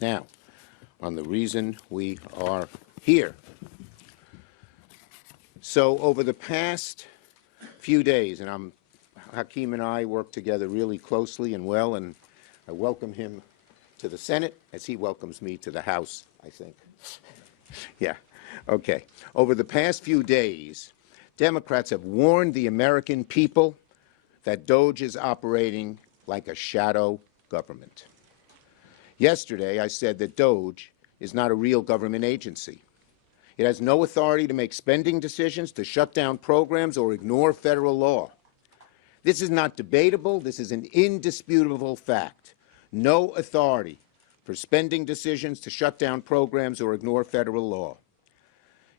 Now, on the reason we are here. So over the past few days, and Hakeem and I work together really closely and well, and I welcome him to the Senate as he welcomes me to the House, I think. Yeah, okay. Over the past few days, Democrats have warned the American people that DOGE is operating like a shadow government. Yesterday, I said that DOGE is not a real government agency. It has no authority to make spending decisions, to shut down programs, or ignore federal law. This is not debatable. This is an indisputable fact. No authority for spending decisions, to shut down programs, or ignore federal law.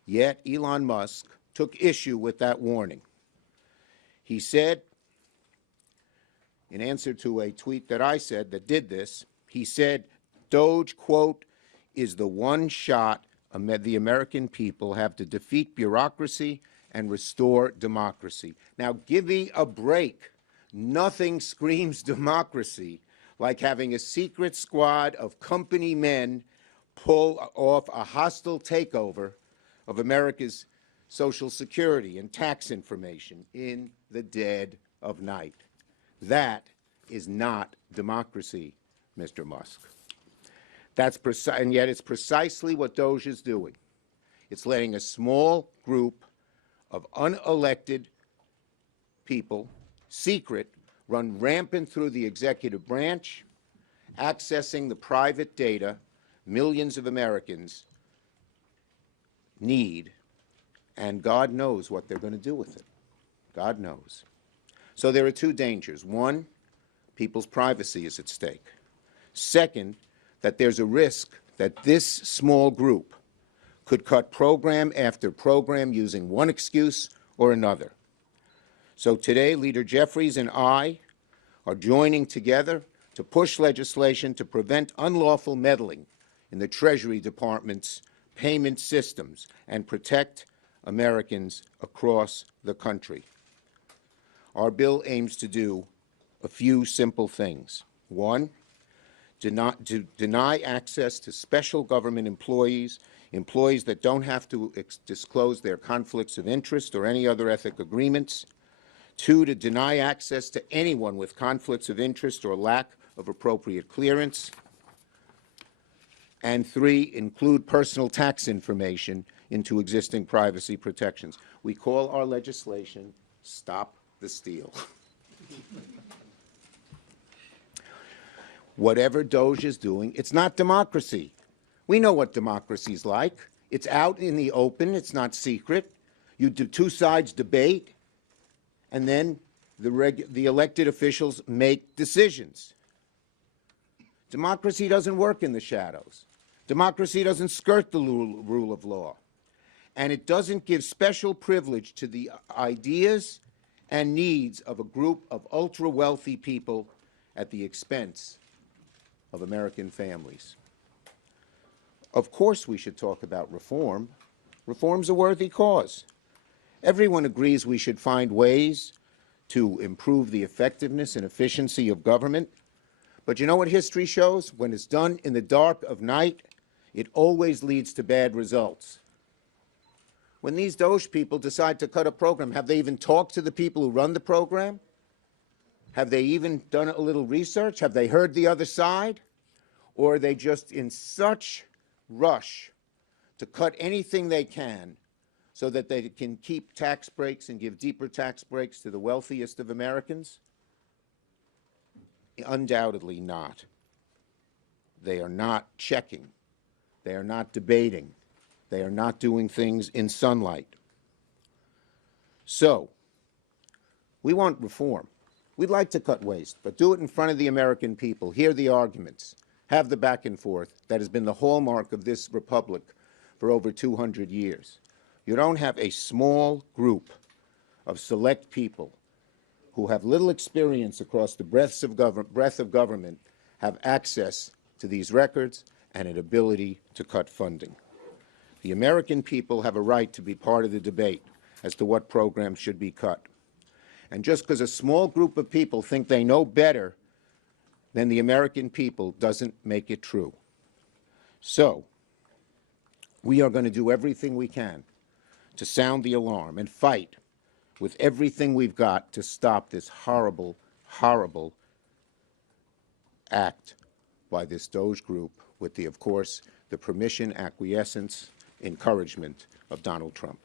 Yet Elon Musk took issue with that warning. He said, in answer to a tweet that I said that did this, he said, DOGE, quote, is the one shot the American people have to defeat bureaucracy and restore democracy. Now, give me a break. Nothing screams democracy like having a secret squad of company men pull off a hostile takeover of America's Social Security and tax information in the dead of night. That is not democracy, Mr. Musk. And yet it's precisely what DOGE is doing. It's letting a small group of unelected people, secret, run rampant through the executive branch, accessing the private data millions of Americans need, and God knows what they're going to do with it. God knows. So there are two dangers. One, people's privacy is at stake. Second, that there's a risk that this small group could cut program after program using one excuse or another. So today, Leader Jeffries and I are joining together to push legislation to prevent unlawful meddling in the Treasury Department's payment systems and protect Americans across the country. Our bill aims to do a few simple things. One, to deny access to special government employees that don't have to disclose their conflicts of interest or any other ethic agreements. Two, to deny access to anyone with conflicts of interest or lack of appropriate clearance. And three, include personal tax information into existing privacy protections. We call our legislation Stop the Steal. Whatever DOGE is doing, it's not democracy. We know what democracy's like. It's out in the open. It's not secret. You do two sides debate, and then the elected officials make decisions. Democracy doesn't work in the shadows. Democracy doesn't skirt the rule of law. And it doesn't give special privilege to the ideas and needs of a group of ultra-wealthy people at the expense of American families. Of course we should talk about reform. Reform's a worthy cause. Everyone agrees we should find ways to improve the effectiveness and efficiency of government. But you know what history shows? When it's done in the dark of night, it always leads to bad results. When these DOGE people decide to cut a program, have they even talked to the people who run the program? Have they even done a little research? Have they heard the other side? Or are they just in such rush to cut anything they can so that they can keep tax breaks and give deeper tax breaks to the wealthiest of Americans? Undoubtedly not. They are not checking. They are not debating. They are not doing things in sunlight. So, we want reform. We'd like to cut waste, but do it in front of the American people. Hear the arguments. Have the back and forth that has been the hallmark of this republic for over 200 years. You don't have a small group of select people who have little experience across the breadth of government have access to these records and an ability to cut funding. The American people have a right to be part of the debate as to what programs should be cut. And just because a small group of people think they know better than the American people doesn't make it true. So we are going to do everything we can to sound the alarm and fight with everything we've got to stop this horrible, horrible act by this DOGE group with the, of course, the permission, acquiescence, encouragement of Donald Trump.